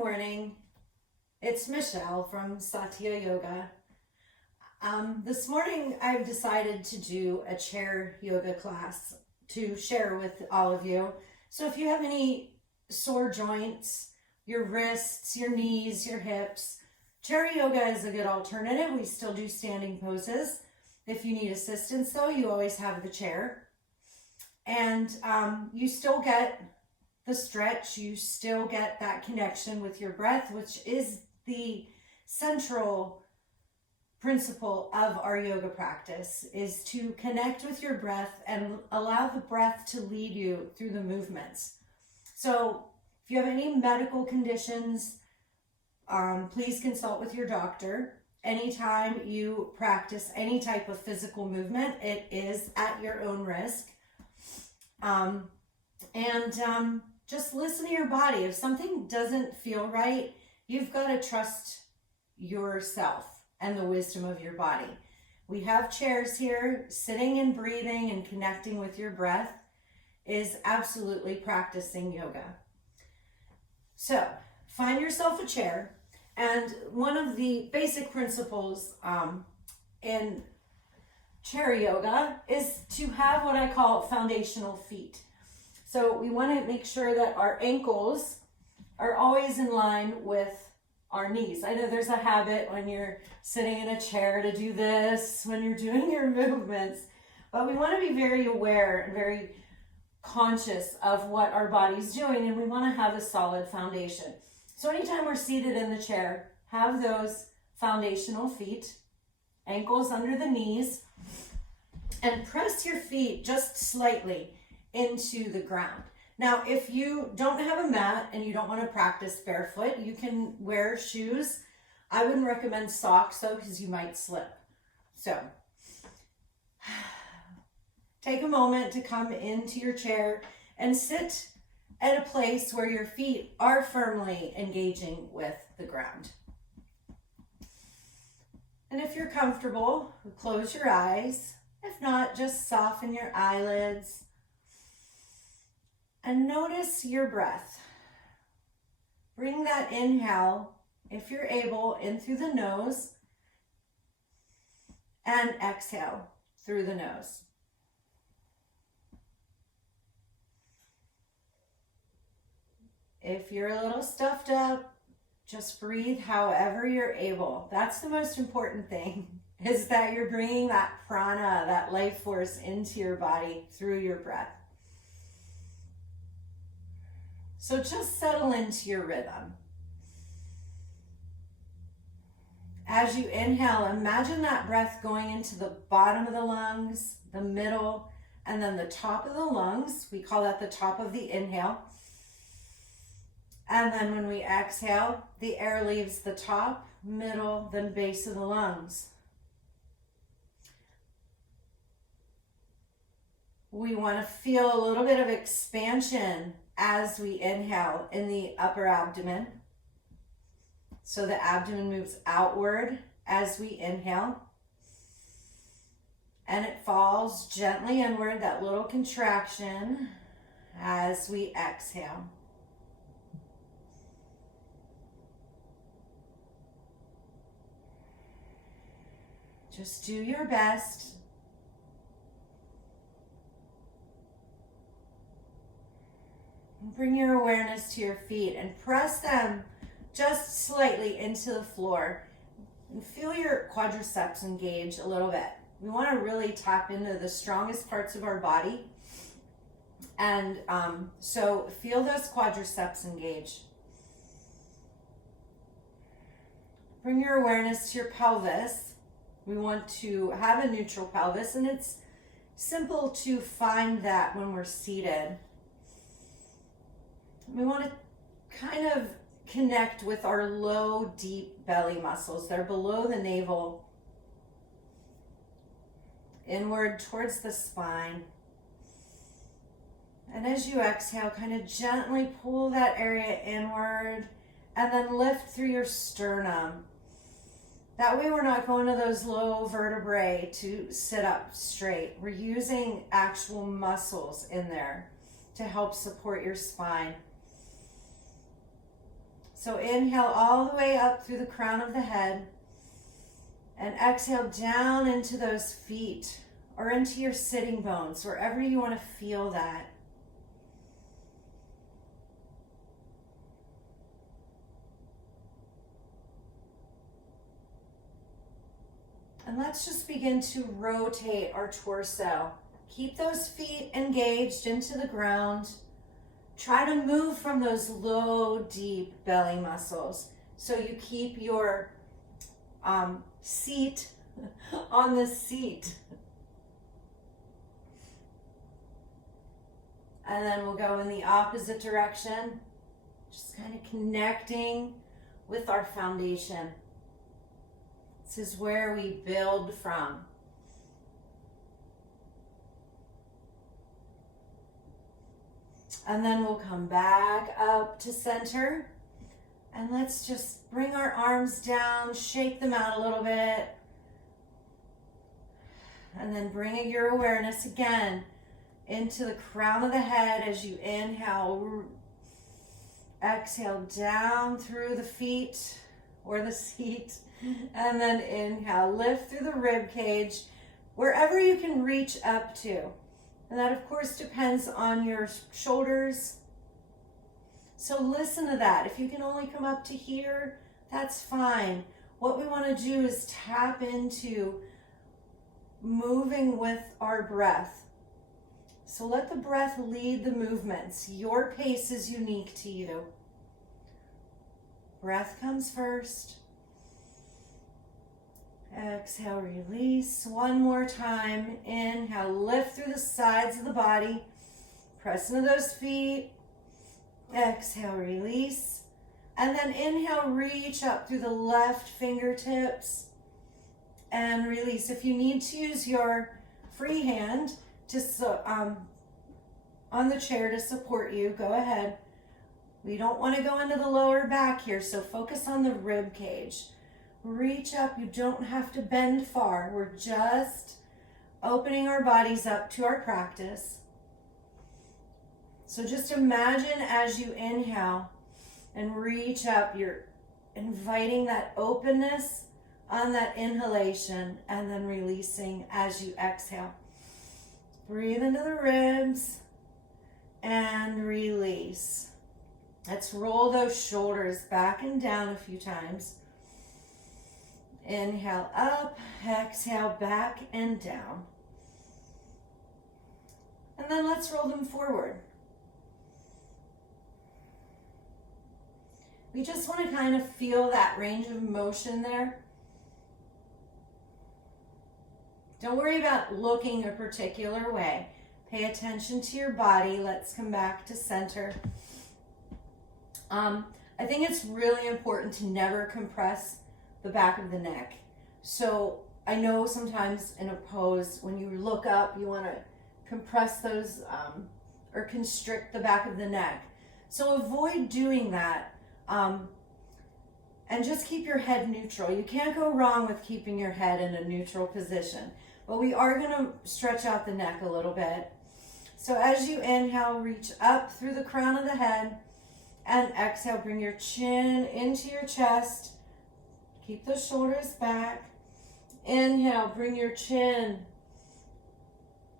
morning. It's Michelle from Satya Yoga. This morning I've decided to do a chair yoga class to share with all of you. So if you have any sore joints, your wrists, your knees, your hips, chair yoga is a good alternative. We still do standing poses. If you need assistance though, you always have the chair. And you still get the stretch, you still get that connection with your breath, which is the central principle of our yoga practice, is to connect with your breath and allow the breath to lead you through the movements. So if you have any medical conditions, please consult with your doctor. Anytime you practice any type of physical movement, it is at your own risk. Just listen to your body. If something doesn't feel right, you've got to trust yourself and the wisdom of your body. We have chairs here. Sitting and breathing and connecting with your breath is absolutely practicing yoga. So find yourself a chair. And one of the basic principles in chair yoga is to have what I call foundational feet. So we want to make sure that our ankles are always in line with our knees. I know there's a habit when you're sitting in a chair to do this, when you're doing your movements, but we want to be very aware and very conscious of what our body's doing, and we want to have a solid foundation. So anytime we're seated in the chair, have those foundational feet, ankles under the knees, and press your feet just slightly into the ground. Now, if you don't have a mat and you don't want to practice barefoot, you can wear shoes. I wouldn't recommend socks though, because you might slip. So take a moment to come into your chair and sit at a place where your feet are firmly engaging with the ground. And if you're comfortable, close your eyes. If not, just soften your eyelids. And notice your breath. Bring that inhale, if you're able, in through the nose, and exhale through the nose. If you're a little stuffed up, just breathe however you're able. That's the most important thing, is that you're bringing that prana, that life force, into your body through your breath. So just settle into your rhythm. As you inhale, imagine that breath going into the bottom of the lungs, the middle, and then the top of the lungs. We call that the top of the inhale. And then when we exhale, the air leaves the top, middle, then base of the lungs. We want to feel a little bit of expansion as we inhale in the upper abdomen. So the abdomen moves outward as we inhale. And it falls gently inward, that little contraction, as we exhale. Just do your best. Bring your awareness to your feet and press them just slightly into the floor. And feel your quadriceps engage a little bit. We want to really tap into the strongest parts of our body. And so feel those quadriceps engage. Bring your awareness to your pelvis. We want to have a neutral pelvis, and it's simple to find that when we're seated. We want to kind of connect with our low, deep belly muscles. They're below the navel, inward towards the spine. And as you exhale, kind of gently pull that area inward and then lift through your sternum. That way we're not going to those low vertebrae to sit up straight. We're using actual muscles in there to help support your spine. So inhale all the way up through the crown of the head and exhale down into those feet or into your sitting bones, wherever you want to feel that. And let's just begin to rotate our torso. Keep those feet engaged into the ground. Try to move from those low, deep belly muscles so you keep your seat on the seat. And then we'll go in the opposite direction, just kind of connecting with our foundation. This is where we build from. And then we'll come back up to center. And let's just bring our arms down, shake them out a little bit. And then bring your awareness again into the crown of the head as you inhale. Exhale down through the feet or the seat. And then inhale, lift through the rib cage, wherever you can reach up to. And that, of course, depends on your shoulders. So listen to that. If you can only come up to here, that's fine. What we want to do is tap into moving with our breath. So let the breath lead the movements. Your pace is unique to you. Breath comes first. Exhale, release. One more time. Inhale, lift through the sides of the body. Press into those feet. Exhale, release. And then inhale, reach up through the left fingertips and release. If you need to use your free hand on the chair to support you, go ahead. We don't want to go into the lower back here, so focus on the rib cage. Reach up. You don't have to bend far. We're just opening our bodies up to our practice. So just imagine as you inhale and reach up, you're inviting that openness on that inhalation and then releasing as you exhale. Breathe into the ribs and release. Let's roll those shoulders back and down a few times. Inhale up, exhale back and down. And then let's roll them forward. We just want to kind of feel that range of motion there. Don't worry about looking a particular way. Pay attention to your body. Let's come back to center. I think it's really important to never compress the back of the neck. So I know sometimes in a pose, when you look up, you want to compress those or constrict the back of the neck. So avoid doing that. And just keep your head neutral. You can't go wrong with keeping your head in a neutral position. But we are going to stretch out the neck a little bit. So as you inhale, reach up through the crown of the head. And exhale, bring your chin into your chest. Keep the shoulders back. Inhale, bring your chin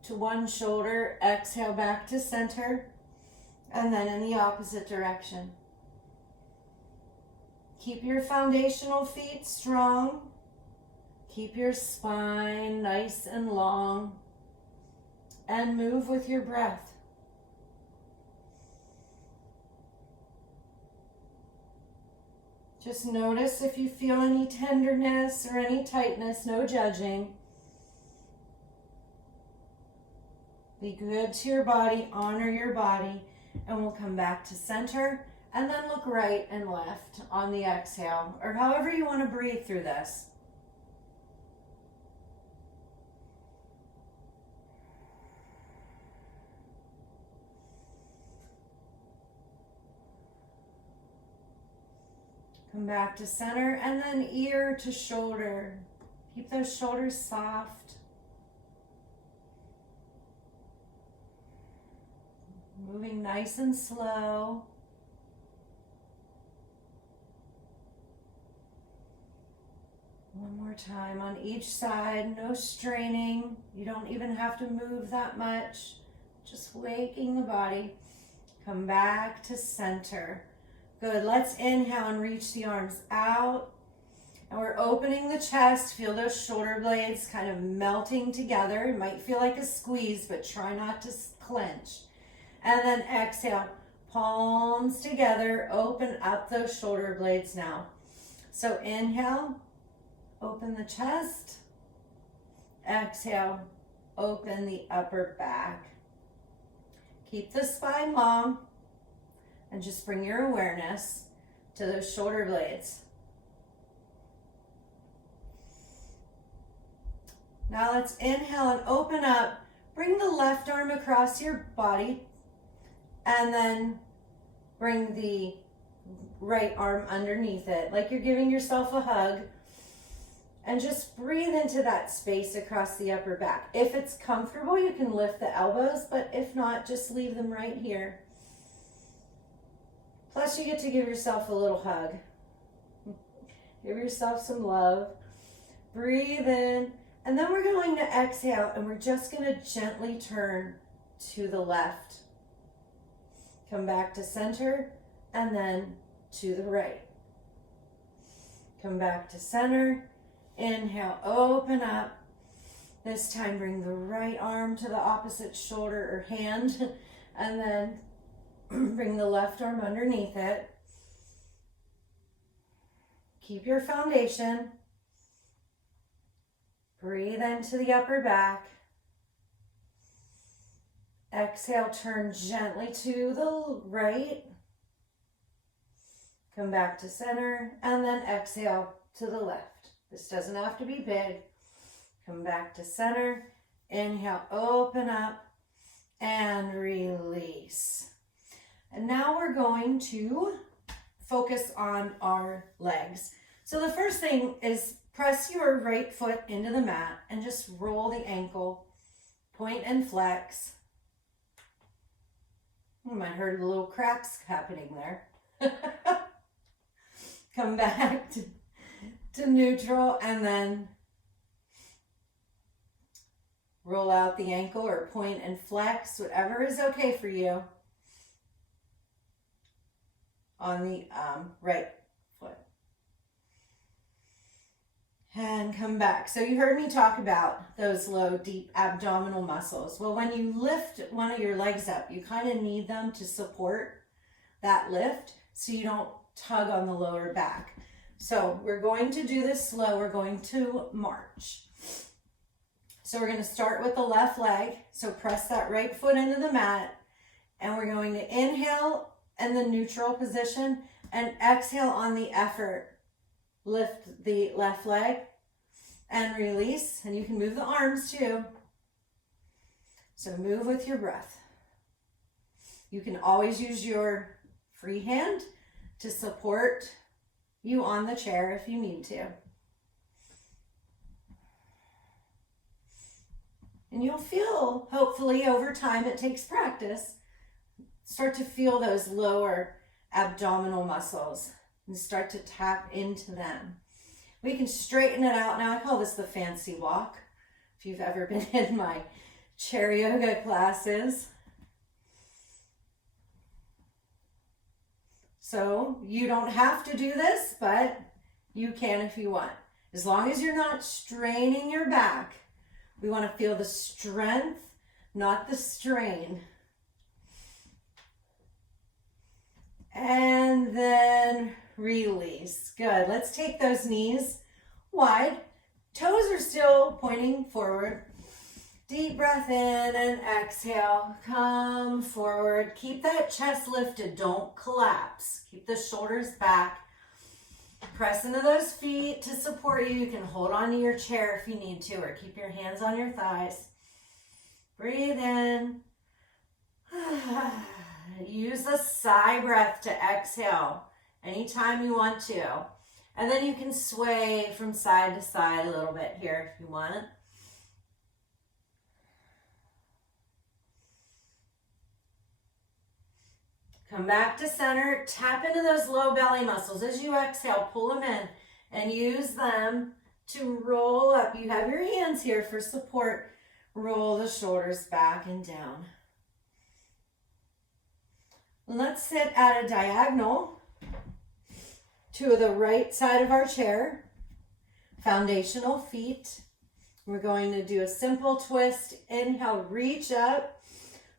to one shoulder. Exhale, back to center. And then in the opposite direction. Keep your foundational feet strong. Keep your spine nice and long. And move with your breath. Just notice if you feel any tenderness or any tightness, no judging. Be good to your body, honor your body, and we'll come back to center and then look right and left on the exhale, or however you want to breathe through this. Come back to center and then ear to shoulder. Keep those shoulders soft. Moving nice and slow. more time on each side, no straining. You don't even have to move that much. Just waking the body. Come back to center. Good, let's inhale and reach the arms out. And we're opening the chest. Feel those shoulder blades kind of melting together. It might feel like a squeeze, but try not to clench. And then exhale, palms together, open up those shoulder blades now. So inhale, open the chest. Exhale, open the upper back. Keep the spine long and just bring your awareness to those shoulder blades. Now let's inhale and open up. Bring the left arm across your body and then bring the right arm underneath it, like you're giving yourself a hug. And just breathe into that space across the upper back. If it's comfortable, you can lift the elbows, but if not, just leave them right here. Plus, you get to give yourself a little hug. Give yourself some love. Breathe in. And then we're going to exhale, and we're just going to gently turn to the left. Come back to center, and then to the right. Come back to center. Inhale, open up. This time, bring the right arm to the opposite shoulder or hand, and then bring the left arm underneath it. Keep your foundation. Breathe into the upper back. Exhale, turn gently to the right. Come back to center, and then exhale to the left. This doesn't have to be big. Come back to center. Inhale, open up, and release. And now we're going to focus on our legs. So the first thing is press your right foot into the mat and just roll the ankle, point and flex. You might have heard a little cracks happening there. Come back to neutral and then roll out the ankle or point and flex, whatever is okay for you on the right foot. And come back. So you heard me talk about those low, deep abdominal muscles. Well, when you lift one of your legs up, you kind of need them to support that lift so you don't tug on the lower back. So we're going to do this slow. We're going to march. So we're going to start with the left leg. So press that right foot into the mat. And we're going to inhale in the neutral position and exhale on the effort. Lift the left leg and release. And you can move the arms too. So move with your breath. You can always use your free hand to support you on the chair if you need to. And you'll feel, hopefully over time, it takes practice, start to feel those lower abdominal muscles and start to tap into them. We can straighten it out now. I call this the fancy walk. If you've ever been in my chair yoga classes. So you don't have to do this, but you can if you want. As long as you're not straining your back, we want to feel the strength, not the strain. And then release. Good. Let's take those knees wide. Toes are still pointing forward. Deep breath in and exhale. Come forward. Keep that chest lifted. Don't collapse. Keep the shoulders back. Press into those feet to support you. You can hold on to your chair if you need to, or keep your hands on your thighs. Breathe in. Use the sigh breath to exhale anytime you want to. And then you can sway from side to side a little bit here if you want. Come back to center. Tap into those low belly muscles. As you exhale, pull them in and use them to roll up. You have your hands here for support. Roll the shoulders back and down. Let's sit at a diagonal to the right side of our chair. Foundational feet. We're going to do a simple twist. Inhale, reach up,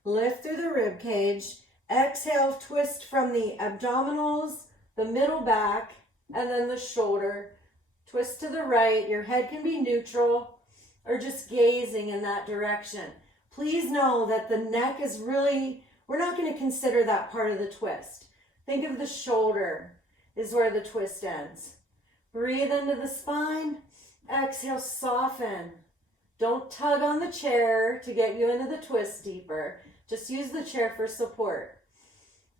lift through the rib cage. Exhale, twist from the abdominals, the middle back, and then the shoulder. Twist to the right. Your head can be neutral or just gazing in that direction. Please know that the neck is really, we're not going to consider that part of the twist. Think of the shoulder is where the twist ends. Breathe into the spine. Exhale, soften. Don't tug on the chair to get you into the twist deeper. Just use the chair for support.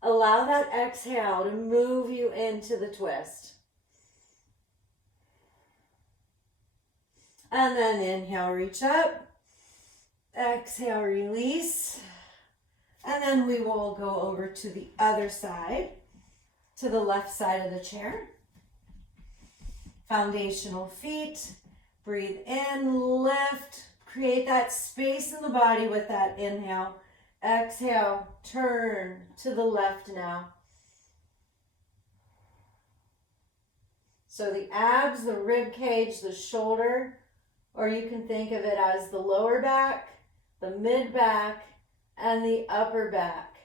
Allow that exhale to move you into the twist. And then inhale, reach up. Exhale, release. And then we will go over to the other side, to the left side of the chair. Foundational feet. Breathe in, lift. Create that space in the body with that inhale. Exhale, turn to the left now. So the abs, the rib cage, the shoulder, or you can think of it as the lower back, the mid back, and the upper back.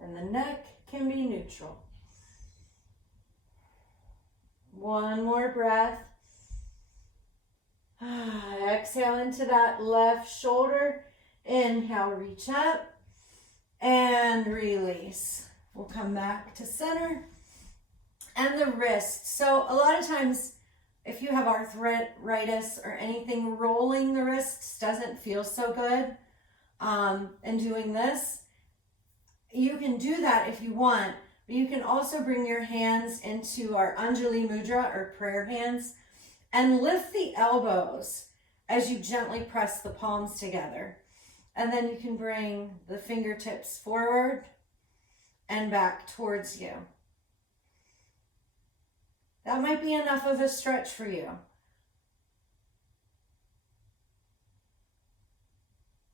And the neck can be neutral. One more breath. Exhale into that left shoulder. Inhale, reach up and release. We'll come back to center. And the wrists. So a lot of times if you have arthritis or anything, rolling the wrists doesn't feel so good. And doing this, you can do that if you want, but you can also bring your hands into our Anjali Mudra or prayer hands and lift the elbows as you gently press the palms together. And then you can bring the fingertips forward and back towards you. That might be enough of a stretch for you.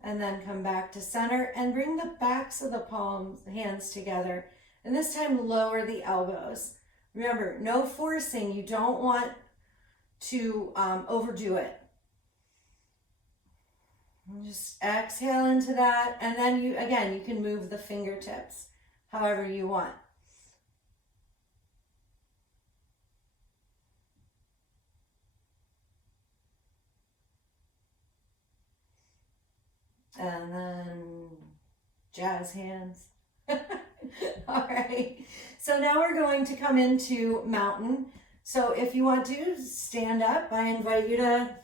And then come back to center and bring the backs of the hands together. And this time lower the elbows. Remember, no forcing. You don't want to overdo it. And just exhale into that. And then you can move the fingertips however you want. And then jazz hands. All right. So now we're going to come into mountain. So if you want to stand up, I invite you to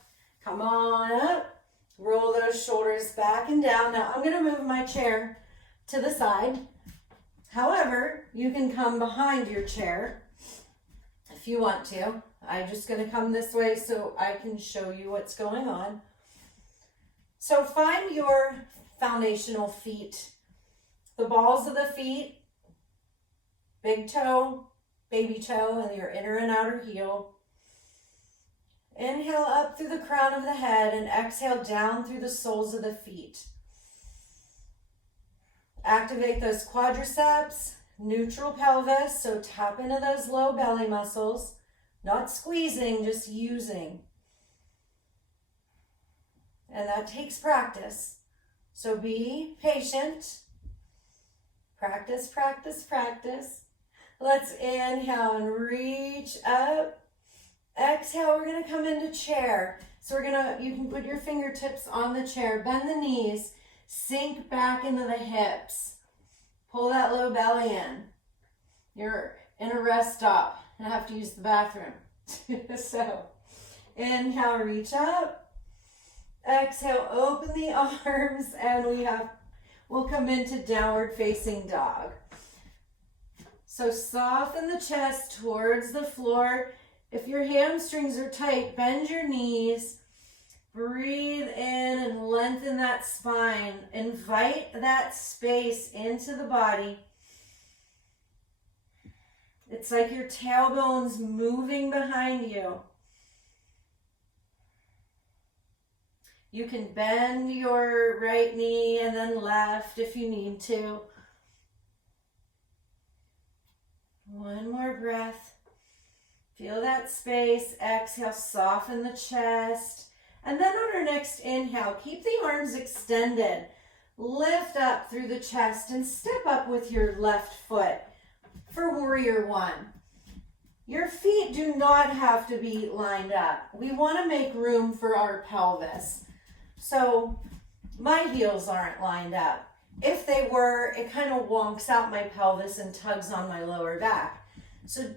come on up. Roll those shoulders back and down. Now I'm going to move my chair to the side. However, you can come behind your chair if you want to. I'm just going to come this way so I can show you what's going on. So find your foundational feet, the balls of the feet, big toe, baby toe, and your inner and outer heel. Inhale up through the crown of the head and exhale down through the soles of the feet. Activate those quadriceps, neutral pelvis, so tap into those low belly muscles, not squeezing, just using. And that takes practice. So be patient. Practice, practice, practice. Let's inhale and reach up. Exhale, we're gonna come into chair. So you can put your fingertips on the chair, bend the knees, sink back into the hips. Pull that low belly in. You're in a rest stop and I have to use the bathroom. So inhale, reach up. Exhale, open the arms, and we'll come into downward facing dog. So soften the chest towards the floor. If your hamstrings are tight, bend your knees. Breathe in and lengthen that spine. Invite that space into the body. It's like your tailbone's moving behind you. You can bend your right knee and then left if you need to. One more breath. Feel that space. Exhale, soften the chest. And then on our next inhale, keep the arms extended. Lift up through the chest and step up with your left foot for warrior one. Your feet do not have to be lined up. We want to make room for our pelvis. So my heels aren't lined up. If they were, it kind of wonks out my pelvis and tugs on my lower back. So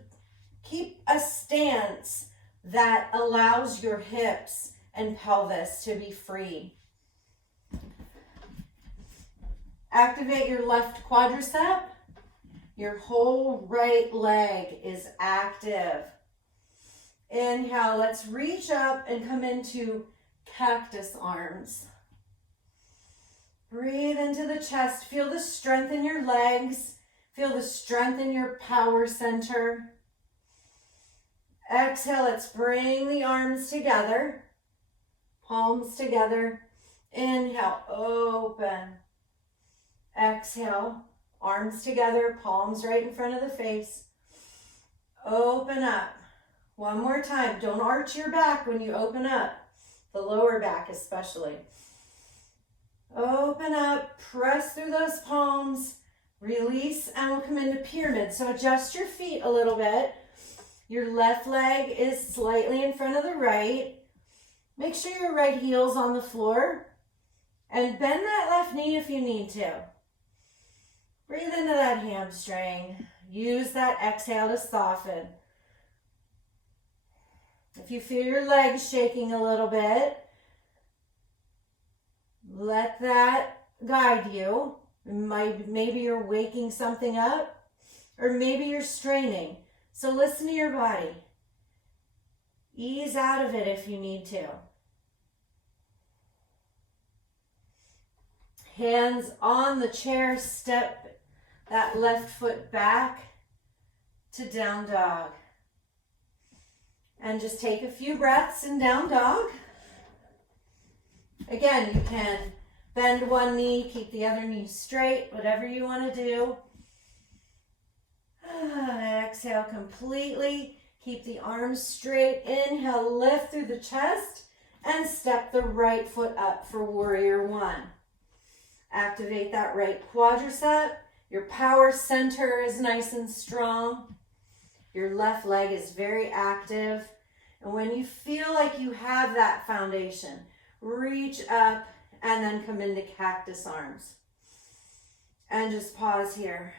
keep a stance that allows your hips and pelvis to be free. Activate your left quadricep. Your whole right leg is active. Inhale, let's reach up and come into Cactus Arms. Breathe into the chest. Feel the strength in your legs. Feel the strength in your power center. Exhale, let's bring the arms together. Palms together. Inhale, open. Exhale, arms together, palms right in front of the face. Open up. One more time. Don't arch your back when you open up. The lower back especially. Open up, press through those palms, release, and we'll come into pyramid. So adjust your feet a little bit. Your left leg is slightly in front of the right. Make sure your right heel's on the floor. And bend that left knee if you need to. Breathe into that hamstring. Use that exhale to soften. If you feel your legs shaking a little bit, let that guide you. Maybe you're waking something up, or maybe you're straining. So listen to your body. Ease out of it if you need to. Hands on the chair, step that left foot back to down dog. And just take a few breaths in down dog. Again, you can bend one knee, keep the other knee straight, whatever you want to do. Exhale completely. Keep the arms straight. Inhale, lift through the chest and step the right foot up for warrior one. Activate that right quadricep. Your power center is nice and strong. Your left leg is very active. And when you feel like you have that foundation, reach up and then come into Cactus Arms. And just pause here.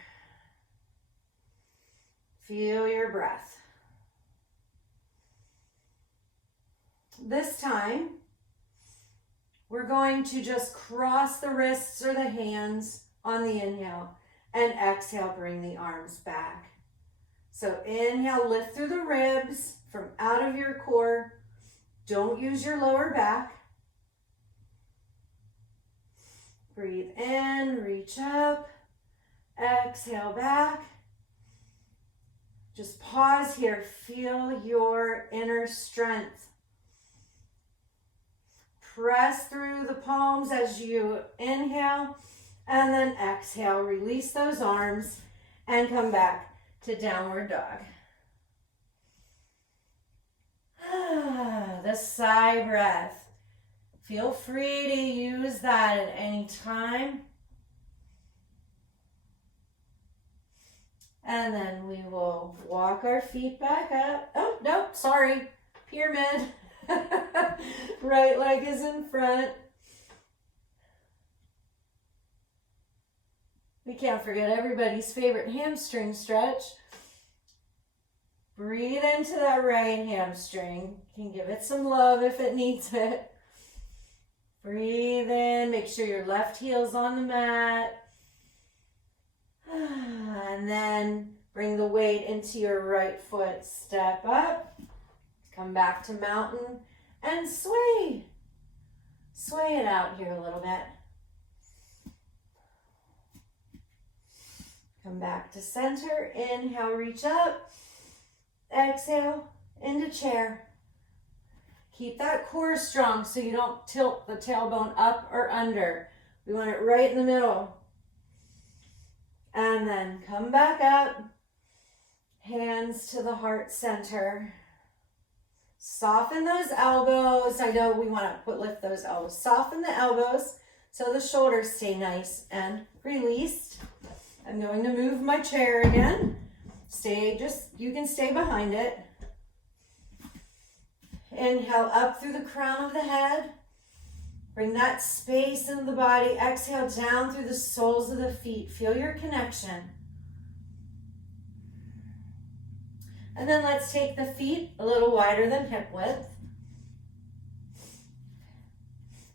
Feel your breath. This time, we're going to just cross the wrists or the hands on the inhale and exhale, bring the arms back. So inhale, lift through the ribs from out of your core. Don't use your lower back. Breathe in, reach up, exhale back. Just pause here, feel your inner strength. Press through the palms as you inhale, and then exhale. Release those arms and come back to downward dog. The sigh breath. Feel free to use that at any time. And then we will walk our feet back up. Oh, no, sorry. Pyramid. Right leg is in front. We can't forget everybody's favorite hamstring stretch. Breathe into that right hamstring. You can give it some love if it needs it. Breathe in. Make sure your left heel's on the mat. And then bring the weight into your right foot. Step up. Come back to mountain and sway. Sway it out here a little bit. Come back to center. Inhale, reach up. Exhale, into chair. Keep that core strong so you don't tilt the tailbone up or under. We want it right in the middle. And then come back up. Hands to the heart center. Soften those elbows. I know we want to lift those elbows. Soften the elbows so the shoulders stay nice and released. I'm going to move my chair again. You can stay behind it. Inhale up through the crown of the head. Bring that space into the body. Exhale down through the soles of the feet. Feel your connection. And then let's take the feet a little wider than hip width.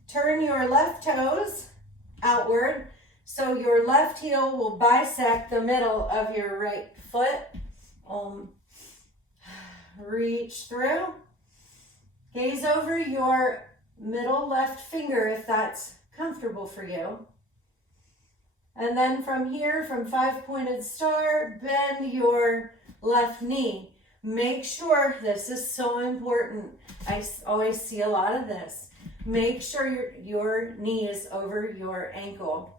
Turn your left toes outward so your left heel will bisect the middle of your right foot. Reach through. Gaze over your middle left finger if that's comfortable for you. And then from here, from 5-pointed star, bend your left knee. Make sure, this is so important. I always see a lot of this. Make sure your knee is over your ankle.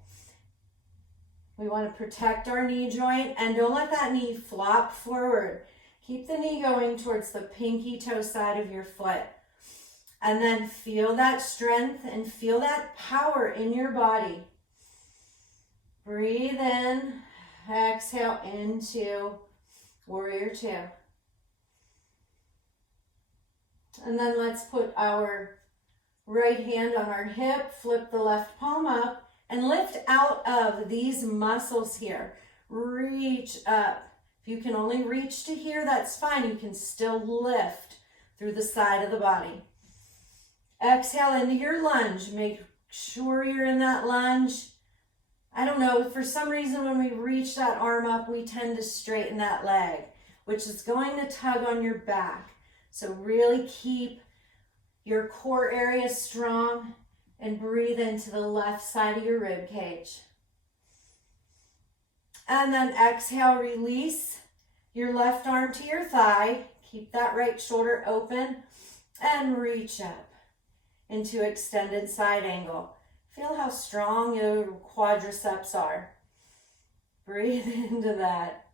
We want to protect our knee joint and don't let that knee flop forward. Keep the knee going towards the pinky toe side of your foot. And then feel that strength and feel that power in your body. Breathe in, exhale into warrior two. And then let's put our right hand on our hip, flip the left palm up, and lift out of these muscles here. Reach up. If you can only reach to here, that's fine. You can still lift through the side of the body. Exhale into your lunge. Make sure you're in that lunge. I don't know, for some reason when we reach that arm up, we tend to straighten that leg, which is going to tug on your back. So really keep your core area strong and breathe into the left side of your rib cage. And then exhale, release your left arm to your thigh. Keep that right shoulder open and reach up into extended side angle. Feel how strong your quadriceps are. Breathe into that.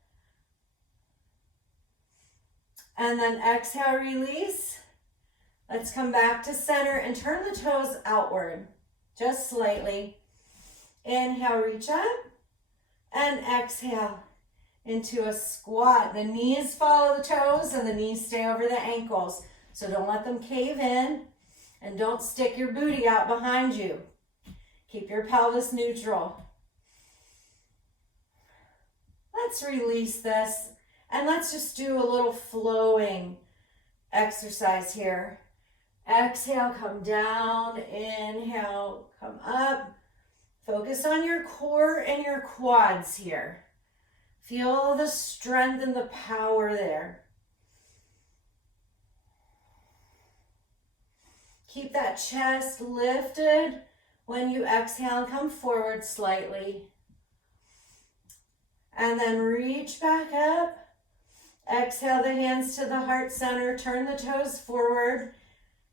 And then exhale, release. Let's come back to center and turn the toes outward, just slightly. Inhale, reach up. And exhale into a squat. The knees follow the toes and the knees stay over the ankles. So don't let them cave in and don't stick your booty out behind you. Keep your pelvis neutral. Let's release this and let's just do a little flowing exercise here. Exhale, come down. Inhale, come up. Focus on your core and your quads here. Feel the strength and the power there. Keep that chest lifted when you exhale and come forward slightly. And then reach back up. Exhale the hands to the heart center. Turn the toes forward.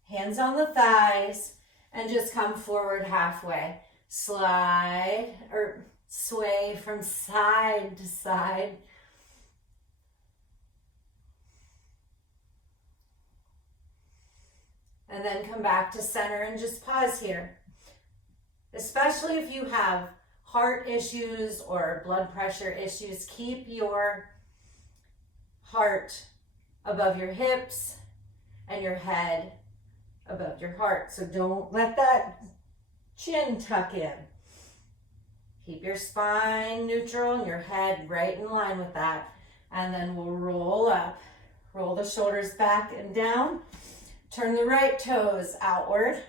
Hands on the thighs. And just come forward halfway. Slide or sway from side to side. And then come back to center and just pause here. Especially if you have heart issues or blood pressure issues, keep your heart above your hips and your head above your heart. So don't let that chin tuck in. Keep your spine neutral and your head right in line with that. And then we'll roll up. Roll the shoulders back and down. Turn the right toes outward.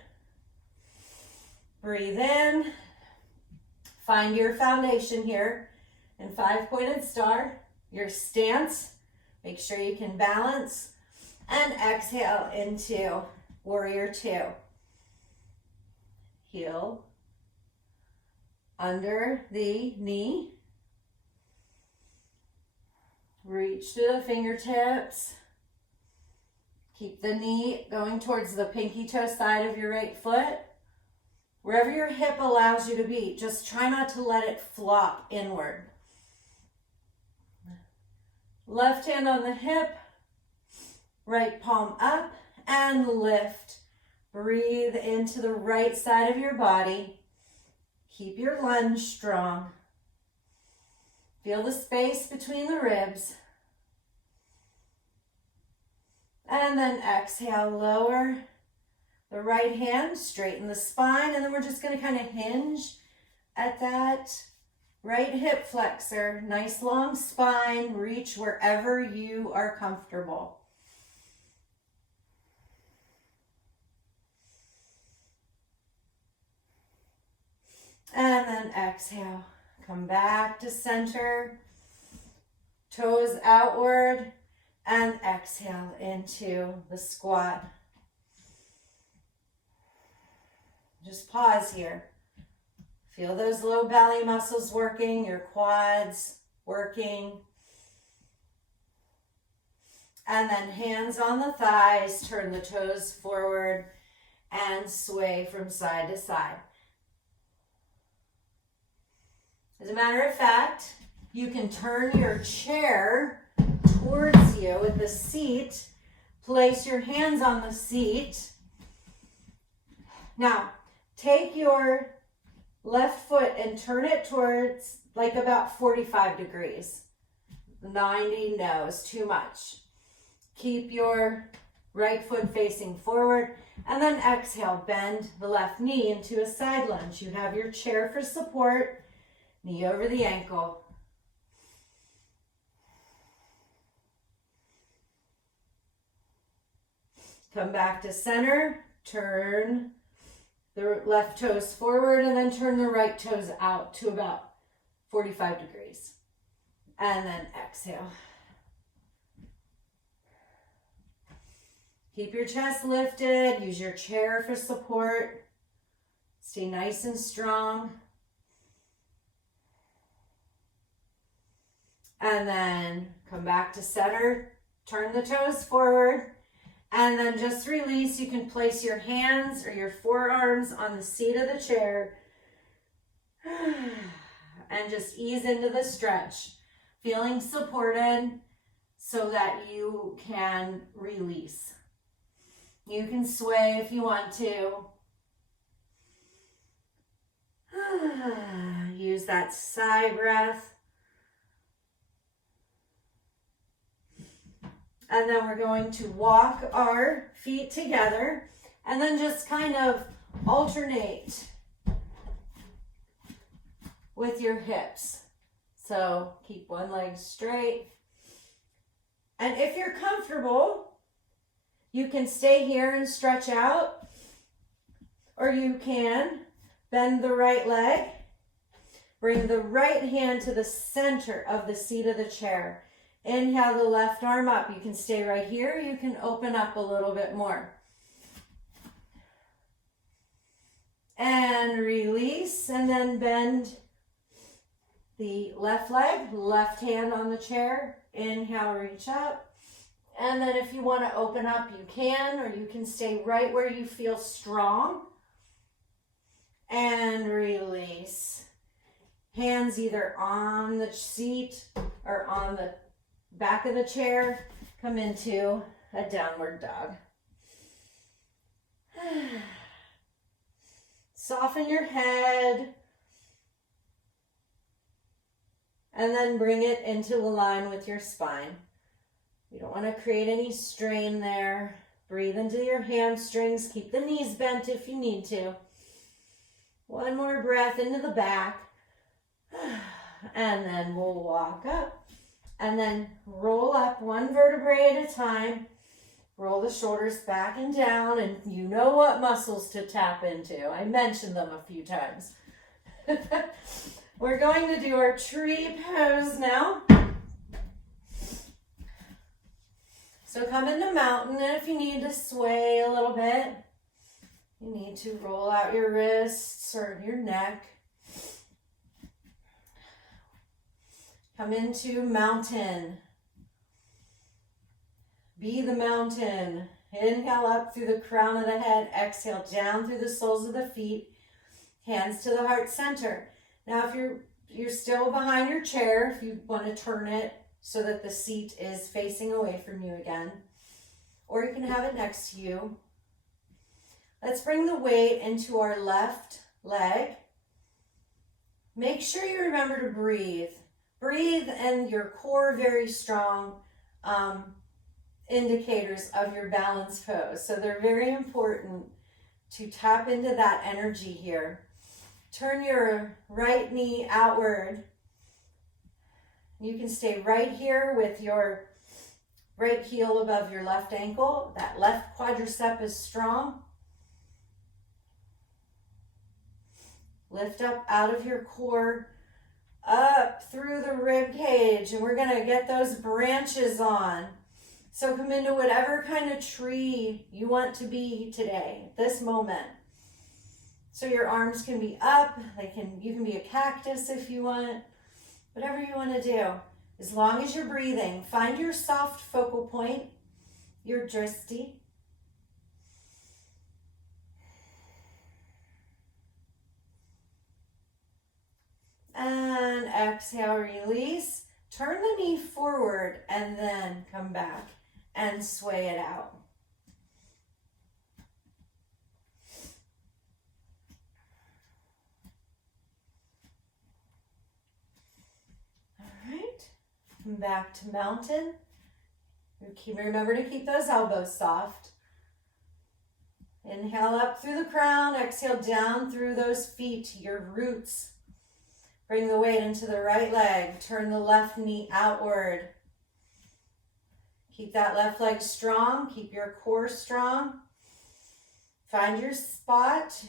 Breathe in. Find your foundation here in 5-pointed star. Your stance. Make sure you can balance. And exhale into warrior two. Heel under the knee. Reach to the fingertips. Keep the knee going towards the pinky toe side of your right foot. Wherever your hip allows you to be, just try not to let it flop inward. Left hand on the hip, right palm up and lift. Breathe into the right side of your body. Keep your lunge strong. Feel the space between the ribs. And then exhale, lower the right hand, straighten the spine, and then we're just going to kind of hinge at that right hip flexor. Nice long spine, reach wherever you are comfortable. And then exhale. Come back to center, toes outward, and exhale into the squat. Just pause here. Feel those low belly muscles working, your quads working. And then hands on the thighs, turn the toes forward and sway from side to side. As a matter of fact, you can turn your chair towards you with the seat. Place your hands on the seat. Now, take your left foot and turn it towards like about 45 degrees. 90, no, is too much. Keep your right foot facing forward and then exhale, bend the left knee into a side lunge. You have your chair for support. Knee over the ankle. Come back to center. Turn the left toes forward and then turn the right toes out to about 45 degrees. And then exhale. Keep your chest lifted. Use your chair for support. Stay nice and strong. And then come back to center, turn the toes forward, and then just release. You can place your hands or your forearms on the seat of the chair and just ease into the stretch, feeling supported so that you can release. You can sway if you want to. Use that sigh breath. And then we're going to walk our feet together and then just kind of alternate with your hips. So keep one leg straight. And if you're comfortable, you can stay here and stretch out, or you can bend the right leg, bring the right hand to the center of the seat of the chair. Inhale the left arm up. You can stay right here. You can open up a little bit more. And release, and then bend the left leg, left hand on the chair. Inhale, reach up. And then if you want to open up, you can, or you can stay right where you feel strong. And release. Hands either on the seat or on the back of the chair. Come into a downward dog. Soften your head. And then bring it into line with your spine. You don't want to create any strain there. Breathe into your hamstrings. Keep the knees bent if you need to. One more breath into the back. And then we'll walk up. And then roll up one vertebrae at a time. Roll the shoulders back and down. And you know what muscles to tap into. I mentioned them a few times. We're going to do our tree pose now. So come into mountain, and if you need to sway a little bit, you need to roll out your wrists or your neck. Come into mountain. Be the mountain. Inhale up through the crown of the head. Exhale down through the soles of the feet. Hands to the heart center. Now if you're still behind your chair, if you want to turn it so that the seat is facing away from you again, or you can have it next to you. Let's bring the weight into our left leg. Make sure you remember to breathe. Breathe and your core very strong indicators of your balanced pose. So they're very important to tap into that energy here. Turn your right knee outward. You can stay right here with your right heel above your left ankle. That left quadricep is strong. Lift up out of your core, up through the rib cage, and we're gonna get those branches on. So come into whatever kind of tree you want to be today, this moment. So your arms can be up, you can be a cactus if you want, whatever you want to do. As long as you're breathing, find your soft focal point, your drishti. And exhale, release. Turn the knee forward and then come back and sway it out. Come back to mountain. Remember to keep those elbows soft. Inhale up through the crown. Exhale down through those feet, your roots. Bring the weight into the right leg. Turn the left knee outward. Keep that left leg strong. Keep your core strong. Find your spot,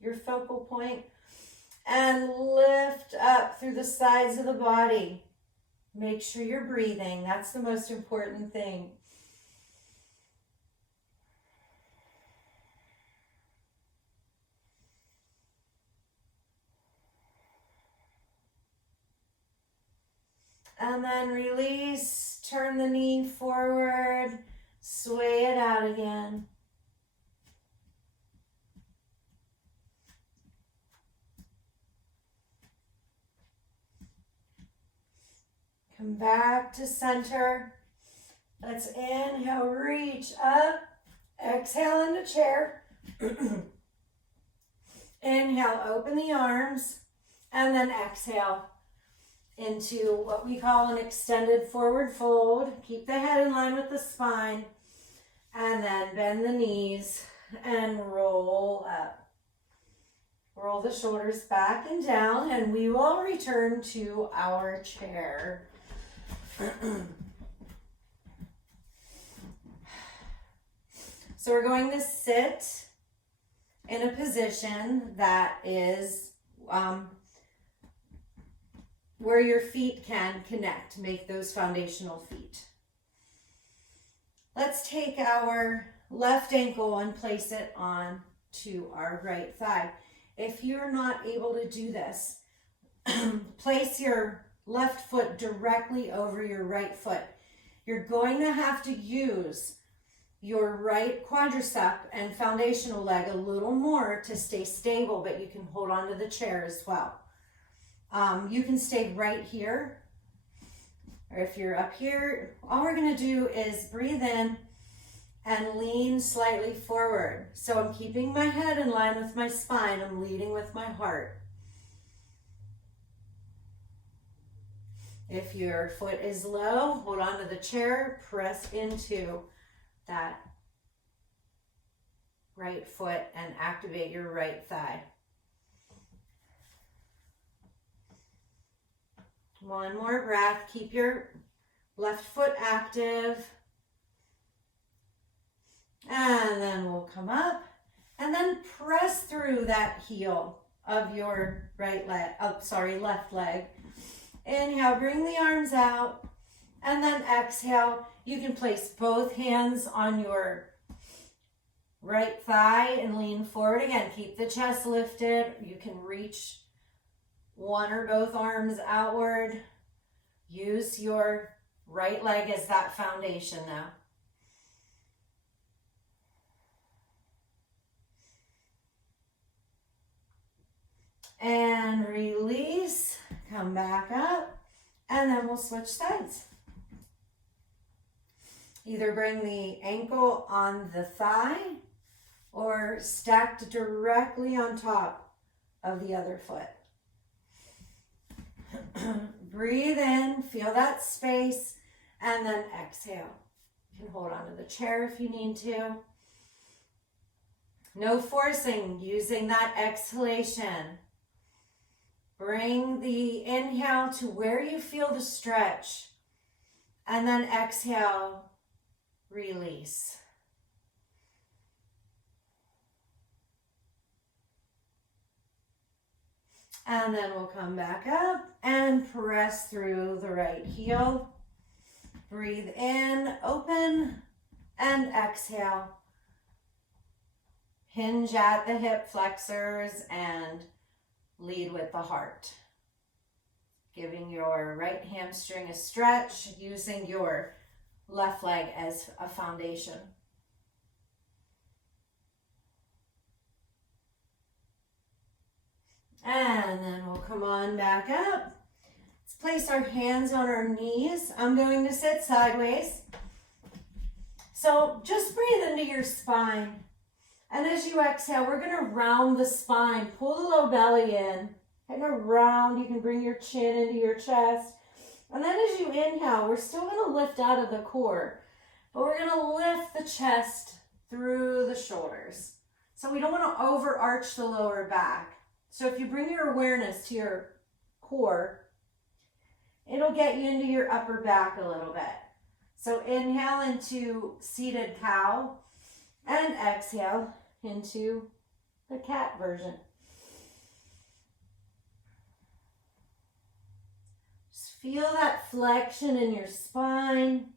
your focal point, and lift up through the sides of the body. Make sure you're breathing. That's the most important thing. And then release. Turn the knee forward. Sway it out again. Come back to center. Let's inhale, reach up. Exhale into chair. Inhale, open the arms. And then exhale into what we call an extended forward fold. Keep the head in line with the spine. And then bend the knees and roll up. Roll the shoulders back and down, and we will return to our chair. So we're going to sit in a position that is where your feet can connect, make those foundational feet. Let's take our left ankle and place it on to our right thigh. If you're not able to do this, place your left foot directly over your right foot. You're going to have to use your right quadricep and foundational leg a little more to stay stable, but you can hold on to the chair as well. You can stay right here, or if you're up here, all we're going to do is breathe in and lean slightly forward. So I'm keeping my head in line with my spine. I'm leading with my heart. If your foot is low, hold on to the chair, press into that right foot and activate your right thigh. One more breath. Keep your left foot active. And then we'll come up and then press through that heel of your left leg. Inhale, bring the arms out, and then exhale. You can place both hands on your right thigh and lean forward. Again, keep the chest lifted. You can reach one or both arms outward. Use your Right leg is that foundation now. And release, come back up, and then we'll switch sides. Either bring the ankle on the thigh or stacked directly on top of the other foot. Breathe in, feel that space, and then exhale. You can hold onto the chair if you need to. No forcing, using that exhalation. Bring the inhale to where you feel the stretch, and then exhale, release. And then we'll come back up and press through the right heel. Breathe in, open, and exhale. Hinge at the hip flexors and lead with the heart. Giving your right hamstring a stretch, using your left leg as a foundation. And then we'll come on back up. Let's place our hands on our knees. I'm going to sit sideways. So just breathe into your spine. And as you exhale, we're going to round the spine. Pull the low belly in. Kind of round. You can bring your chin into your chest. And then as you inhale, we're still going to lift out of the core. But we're going to lift the chest through the shoulders. So we don't want to overarch the lower back. So if you bring your awareness to your core, it'll get you into your upper back a little bit. So inhale into seated cow and exhale into the cat version. Just feel that flexion in your spine.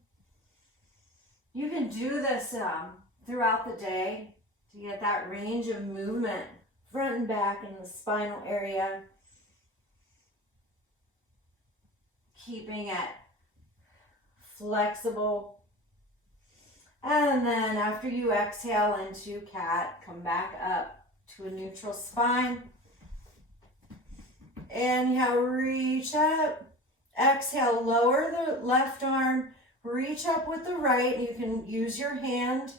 You can do this throughout the day to get that range of movement front and back in the spinal area. Keeping it flexible. And then after you exhale into cat, come back up to a neutral spine. Inhale, reach up. Exhale, lower the left arm. Reach up with the right. You can use your hand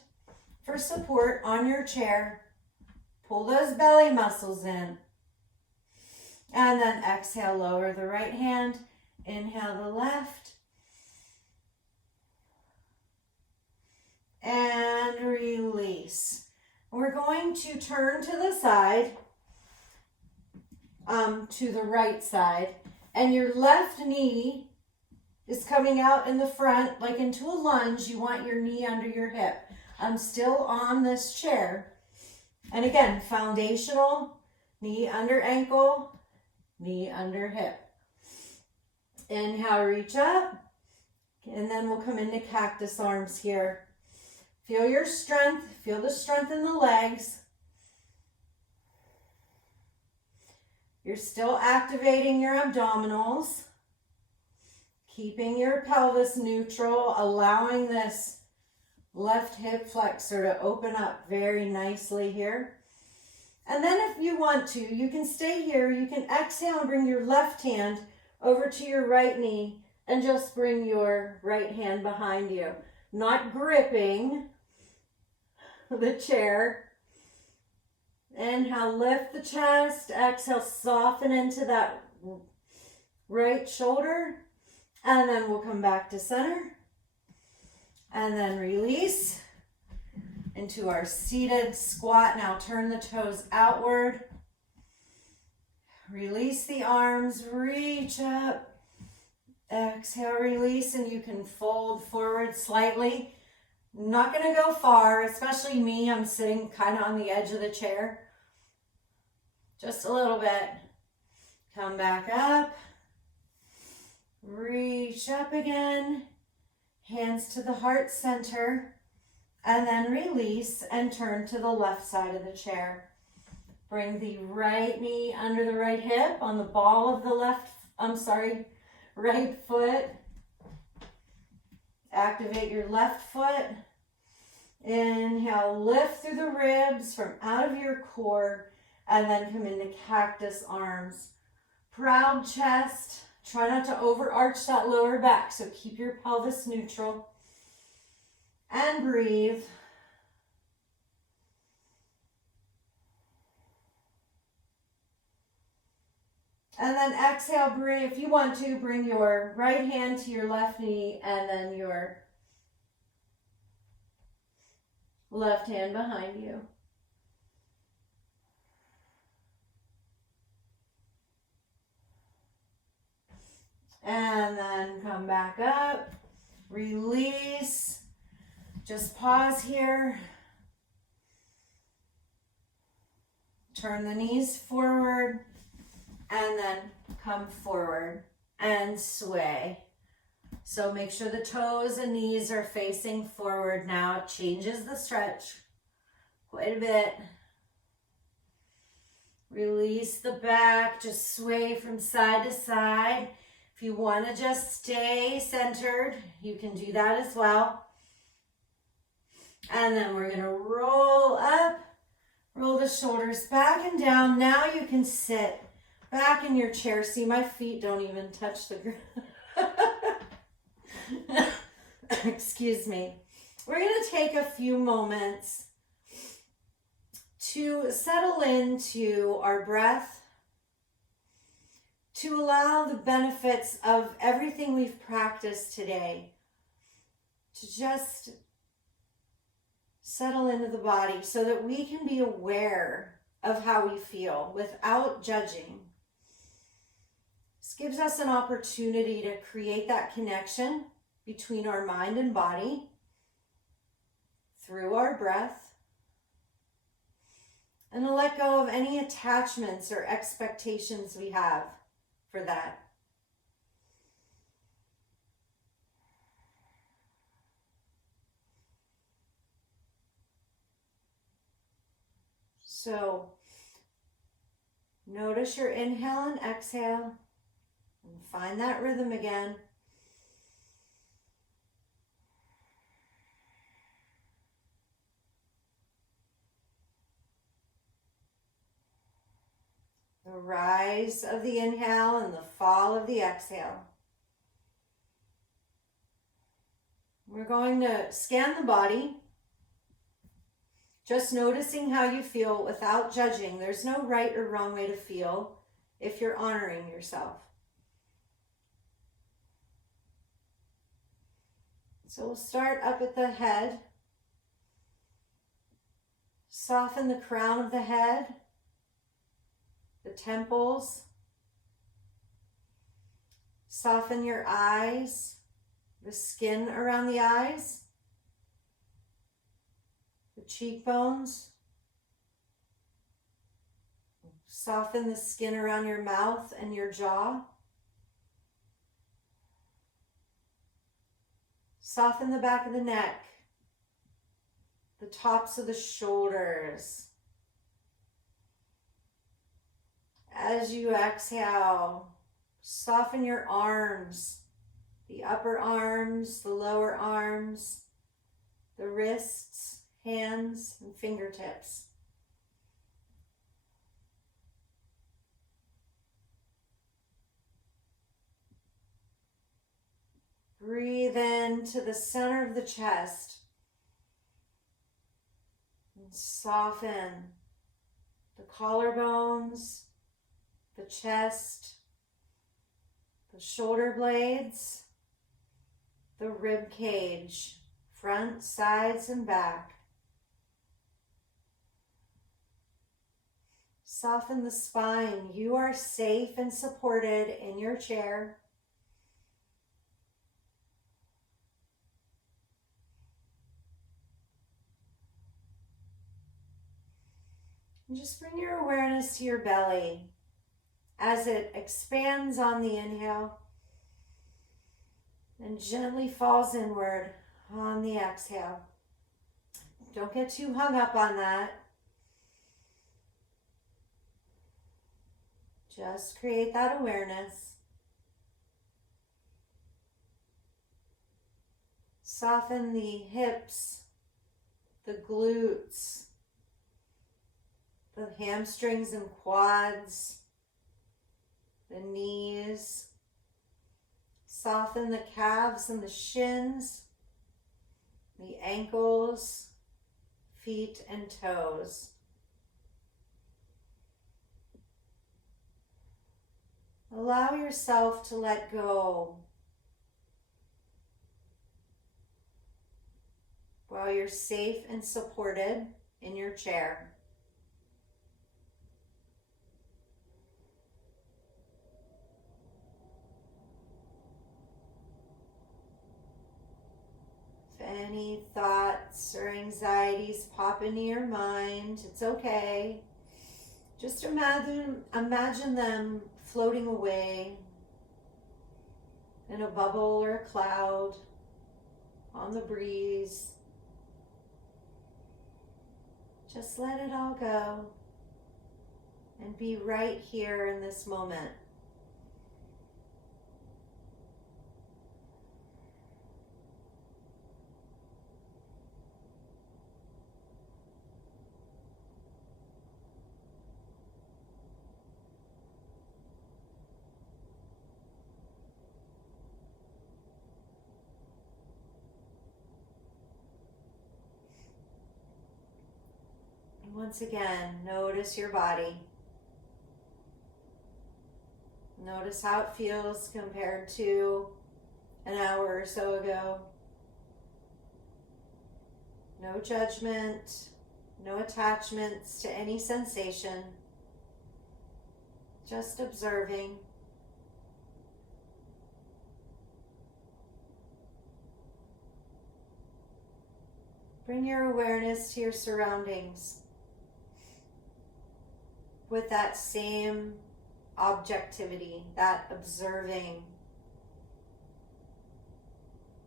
for support on your chair. Pull those belly muscles in. And then exhale, lower the right hand. Inhale the left. And release. We're going to turn to the side, to the right side. And your left knee is coming out in the front, like into a lunge. You want your knee under your hip. I'm still on this chair. And again, foundational, knee under ankle, knee under hip. Inhale, reach up. And then we'll come into cactus arms here. Feel your strength. Feel the strength in the legs. You're still activating your abdominals. Keeping your pelvis neutral, allowing this left hip flexor to open up very nicely here. And then if you want to, you can stay here. You can exhale and bring your left hand over to your right knee and just bring your right hand behind you. Not gripping the chair. Inhale, lift the chest. Exhale, soften into that right shoulder. And then we'll come back to center. And then release into our seated squat. Now turn the toes outward. Release the arms, reach up. Exhale, release, and you can fold forward slightly. Not going to go far, especially me. I'm sitting kind of on the edge of the chair. Just a little bit. Come back up. Reach up again. Hands to the heart center. And then release and turn to the left side of the chair. Bring the right knee under the right hip on the ball of the right foot. activate your left foot. Inhale, lift through the ribs from out of your core, and then come into Cactus Arms. Proud chest. Try not to overarch that lower back, so keep your pelvis neutral. And breathe. And then exhale, bring, if you want to, bring your right hand to your left knee and then your left hand behind you. And then come back up, release, just pause here. Turn the knees forward. And then come forward and sway. So make sure the toes and knees are facing forward now. It changes the stretch quite a bit. Release the back, just sway from side to side. If you want to just stay centered, you can do that as well. And then we're going to roll up, roll the shoulders back and down. Now you can sit back in your chair. See, my feet don't even touch the ground. Excuse me. We're going to take a few moments to settle into our breath, to allow the benefits of everything we've practiced today to just settle into the body so that we can be aware of how we feel without judging. This gives us an opportunity to create that connection between our mind and body through our breath, and to let go of any attachments or expectations we have for that. So notice your inhale and exhale. And find that rhythm again. The rise of the inhale and the fall of the exhale. We're going to scan the body, just noticing how you feel without judging. There's no right or wrong way to feel if you're honoring yourself. So we'll start up at the head. Soften the crown of the head, the temples. Soften your eyes, the skin around the eyes, the cheekbones. Soften the skin around your mouth and your jaw. Soften the back of the neck, the tops of the shoulders. As you exhale, soften your arms, the upper arms, the lower arms, the wrists, hands, and fingertips. Breathe into the center of the chest and soften the collarbones, the chest, the shoulder blades, the rib cage, front, sides, and back. Soften the spine. You are safe and supported in your chair. And just bring your awareness to your belly as it expands on the inhale and gently falls inward on the exhale. Don't get too hung up on that. Just create that awareness. Soften the hips, the glutes, the hamstrings and quads, the knees. Soften the calves and the shins, the ankles, feet and toes. Allow yourself to let go while you're safe and supported in your chair. If any thoughts or anxieties pop into your mind, it's okay. Just imagine them floating away in a bubble or a cloud on the breeze. Just let it all go and be right here in this moment. Once again, notice your body. Notice how it feels compared to an hour or so ago. No judgment, no attachments to any sensation. Just observing. Bring your awareness to your surroundings with that same objectivity, that observing.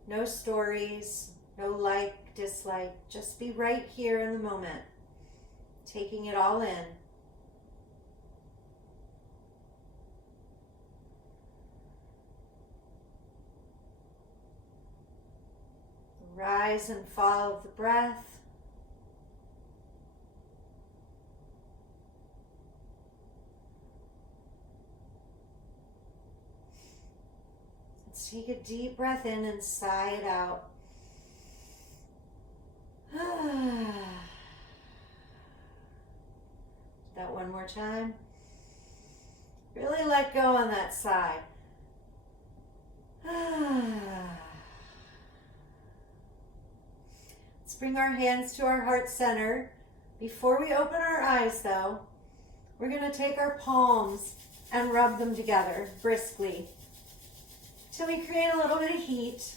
No stories, no like, dislike. Just be right here in the moment, taking it all in. The rise and fall of the breath. Take a deep breath in and sigh it out. That one more time. Really let go on that sigh. Let's bring our hands to our heart center. Before we open our eyes though, we're going to take our palms and rub them together briskly till we create a little bit of heat.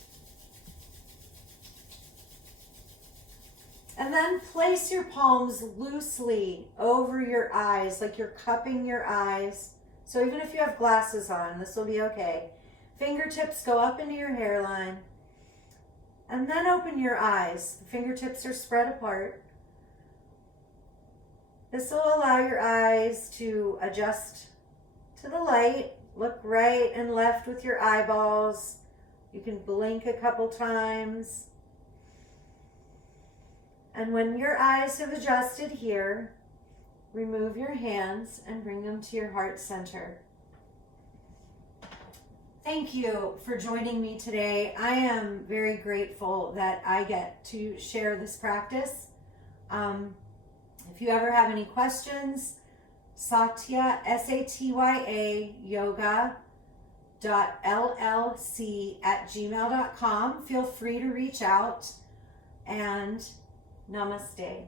And then place your palms loosely over your eyes, like you're cupping your eyes. So even if you have glasses on, this will be okay. Fingertips go up into your hairline. And then open your eyes. The fingertips are spread apart. This will allow your eyes to adjust to the light. Look right and left with your eyeballs. You can blink a couple times. And when your eyes have adjusted here, remove your hands and bring them to your heart center. Thank you for joining me today. I am very grateful that I get to share this practice. If you ever have any questions, Satya, S-A-T-Y-A, yoga.llc@gmail.com. Feel free to reach out, and namaste.